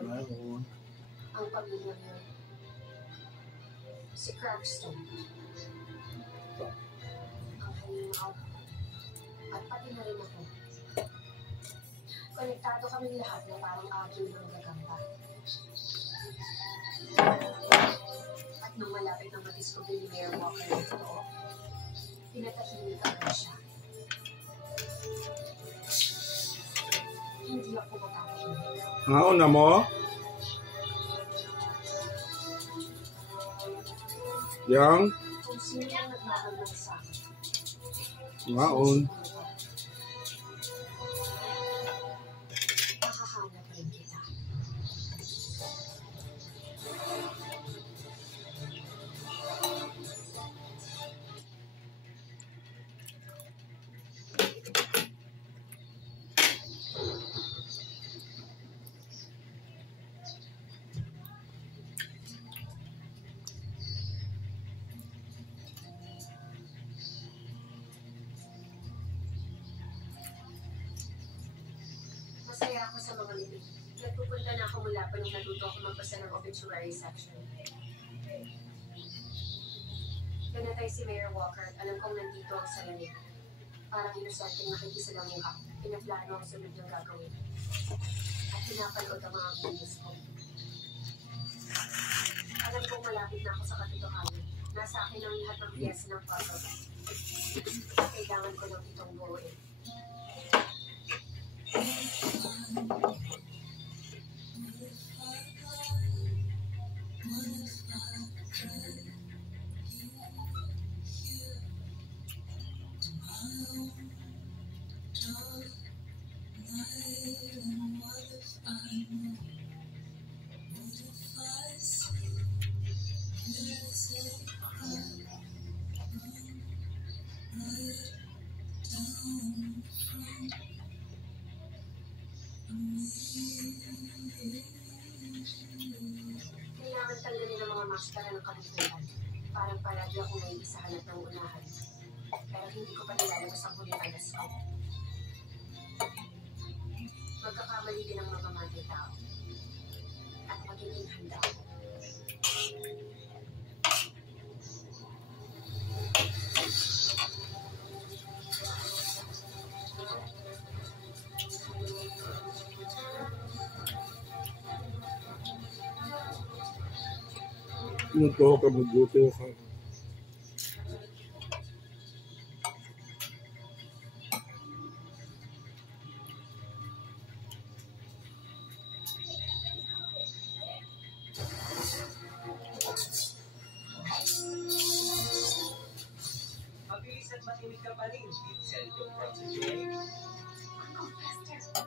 yun? Mayroon. Ang pamilyang yun. Si Crackstone. Ang Halimaw. At pati na rin ako. Konektado kami lahat na parang agyo ng gagamba. At nung malapit na madiscover ni Mayor Walker ng totoo, pinatahimik agad siya. Hindi ako matahimik. Una mo? Yang? Kung sino ang nagmamahal sa akin. Ngaon. Makahanap rin kita. Masaya ako sa mga libing. Nagpupunta na ako mula pa nung natuto ako magbasa ng obituary section. Pinatay si Mayor Walker at alam kong nandito ang salamin. Parang inosenteng nakikisalamuha. Pinaplano ang sunod niyang gagawin. At pinapanood ang mga kinis ko. Alam kong malapit na ako sa katotohanan. Nasa akin ang lahat ng piyesa ng puzzle. Kailangan ko ng itong buuin. Kailangan tanggalin ang mga maskara ng kabutihan. Parang palagi ako may isa hanap ng unahan. Pero hindi ko pa nilalabas ang huling alas ko. Magkakamali din ang mga matay tao. At magiging handa ako. Nagtuho ka magbuto ka. Mabilis at matimik ka pa rin. Cellphone prostitute. Uncle Fester!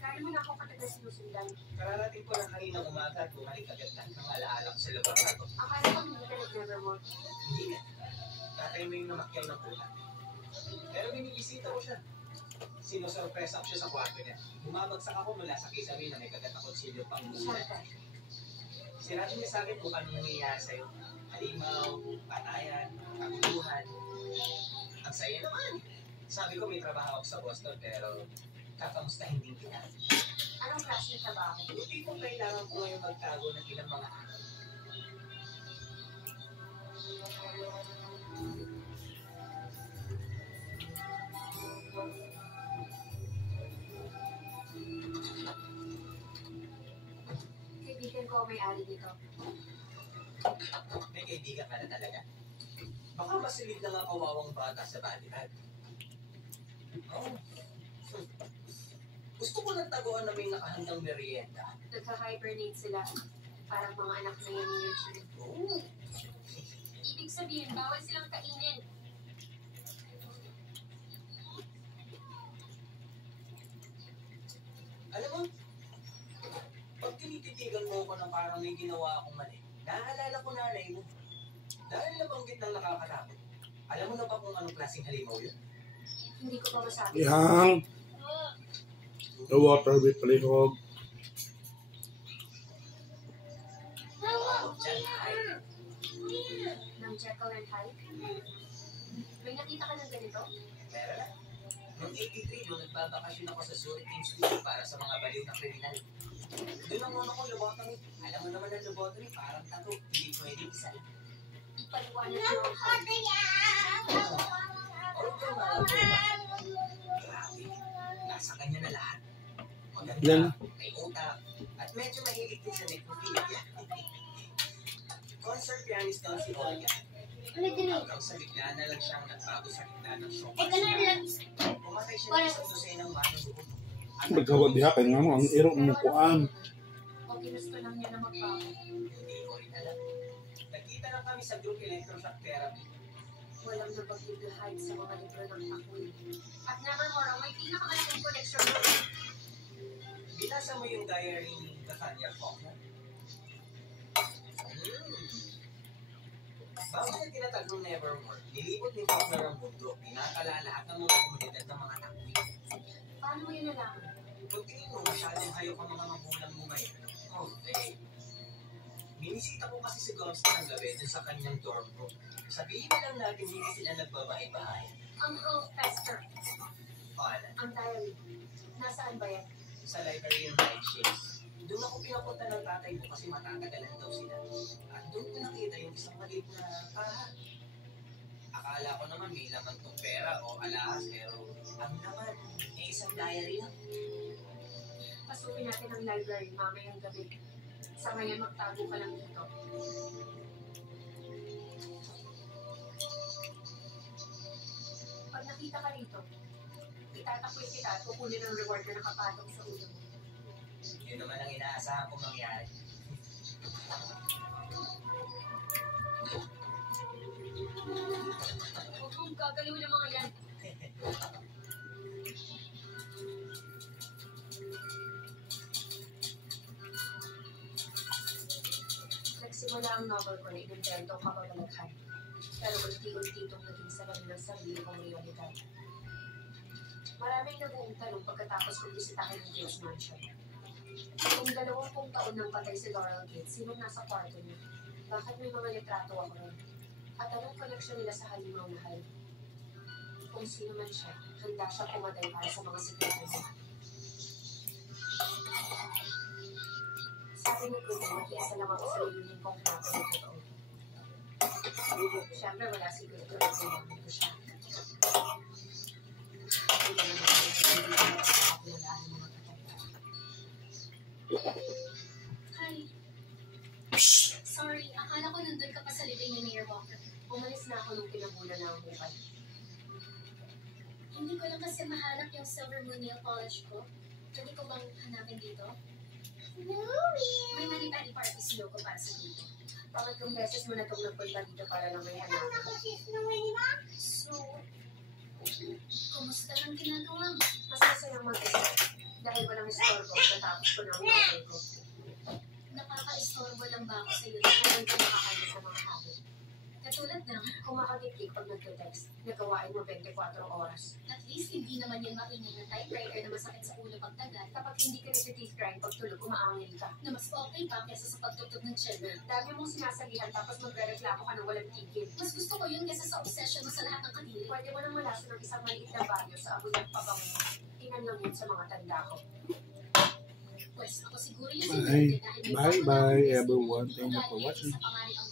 Kaya mo na ako patagal sinusundan. Kararating ko lang kanina umaga at bumalik agad ng alaala ko sa lugar na to. Akala ko hindi ka nag-nevermore. Hindi nga. Tatay mo yung namakyaw ng pula. Pero binibisita ko siya. Sinusurpresa ko siya sa kwarto niya. Bumabagsak ako mula sa kisame na may kagat na konsilyo pang muna. Sinabi niya sa akin kung anong nangyayari sa'yo. Halimaw, patayan, kaguluhan. Ang saya naman. Sabi ko may trabaho ako sa Boston pero kakamustahin din kita. Anong klase ng trabaho? Hindi kung kailangan ko ngayon magtago ng ilang mga araw. Kaibigan ko ang may-ari dito. May kaibigan ka na talaga. Baka masilid na nga kawawang bata sa balibad. Oh. Gusto ko ng taguan na may nakahandang merienda. Nagka-hibernate sila. Parang mga anak na yan ni Eugene. Oh. Ibig sabihin, bawal silang kainin. Alam mo, pag tinititigan mo ko ng parang may ginawa akong mali, naaalala ko nanay mo. Dahil nabanggit ng nakakatakot. Alam mo na ba kung anong klaseng halimaw yun? Hindi ko pa masabi. Yang. The water with palihog. Tawag dyan, ay. Ng Jekyll and Hyde. May nakita ka ng ganito? Meron na. Noong 83, nung nagbabakasyon ako sa Zurich Institute para sa mga baliw na kriminal. Doon ang una ko lobotomy. Alam mo naman ang lobotomy, parang tato. Hindi pwedeng isa lang. Ipaliwanag mo ang Hyde. Although malabo ba? Grabe. Nasa kanya na lahat. Yan. Maganda, may utak, at medyo mahilig din sa necrophilia. Concert pianist daw si Olga. Hanggang sa bigla na lang siyang nagbago sa gitna ng show. Pumatay siya ng isang dosenang manong buhok. Magkawag diha kay nga mo ang iro mo kuan. O ginusto lang niya na magbago. Hindi ko rin alam. Nagkita lang kami sa group electroshock therapy. Walang nabagid na Hyde sa mga libro ng ako'y. At nevermore, may pinakamalaking koleksyon mo. Binasa mo yung diary ni Nathaniel Faulkner? Bago niya tinatagong Nevermore, nilibot ni Faulkner ang mundo, tinatala lahat ng mga komunidad ng mga takwi. Paano mo yun nalaman? Kung tingin mo masyadong hayok ang mga magulang mo ngayon, okay. Minisita ko kasi si Gomston ang gabi dun sa kanyang dorm room. Sabihin na lang natin hindi sila nagbabahay-bahay. Uncle Fester, Paano? ang diary. Nasaan ba yan? Sa library ng Night Shades. Doon ako pinapunta ng tatay mo kasi matatagalan daw sila. At doon ko nakita yung isang maliit na paha. Akala ko naman may laman tong pera o alahas pero ang naman, isang diary lang. Pasukin natin ang library mamayang gabi. Sa ngayon, magtago ka lang dito. Pag nakita ka rito, itatakwil kita at kukunin ang reward na nakapatong sa ulo mo. Yun naman ang inaasahan kong mangyari. Huwag mong gagaliwin ang mga yan. Nagsimula ang novel ko na inimbento ang kababalaghan. Pero unti-unti itong naging salamin ng sarili kong realidad. Maraming nag-uong tanong pagkatapos kong bisitahin ang Gates Mansion. Kung 20 taon nang patay si Laurel Gates, sinong nasa kwarto niya? Bakit may mga litrato ako ron? At anong koneksyon nila sa halimaw na Hyde? Kung sino man siya, handa siya pumatay para sa mga sikreto niya. Sabi ni Kuya, makiasa lang ako sa lilin kong hapon na totoo. Siyempre, wala si Kuya na kailangan ko siya. Hindi naman hindi ko nakakakulaan ng mga katagdaan. Hi. Sorry, akala ko nandun ka pa sa living ni Mayor Walker. Umalis na ako nung pinabula na ang hukay. Hindi ko lang kasi mahanap yung silver moon nail polish ko. Pwede ko bang hanapin dito? May mani-pani party si Loco para sa dito. Pangatlong beses mo na itong nagpunta dito para lang may hanapin. So, kumusta lang ginagawa mo? Mas masayang mag-isa. Dahil walang istorbo katapos ko na ang novel ko. Nakaka-istorbo lang ba ako sa'yo? Ngayon ko nakakanya sa mga habit. Katulad ng, Kumakagitlik pag nagte-text. Nagawain mo 24 oras. at least hindi naman yan maingay na typewriter na masakit sa ulo pagtagal, Kapag hindi ka nag-teeth-grind pag tulog, umaangil ka. na mas okay pa kesa sa pagtugtog ng children. Dami mong sinasalihan tapos magre-reklamo ka ng walang tigil. Mas gusto ko yun kesa sa obsession mo sa lahat ng kadiri. Pwede mo nang malaso ng isang maliit na bagyo sa amoy ng pabango mo. Tingnan lang yun sa mga tanda ko. Pues ako siguro yung Bye. sinunod dahil may Bye-bye, pangalaman everyone. sa Thank you for ugali, watching. sa pangalan ang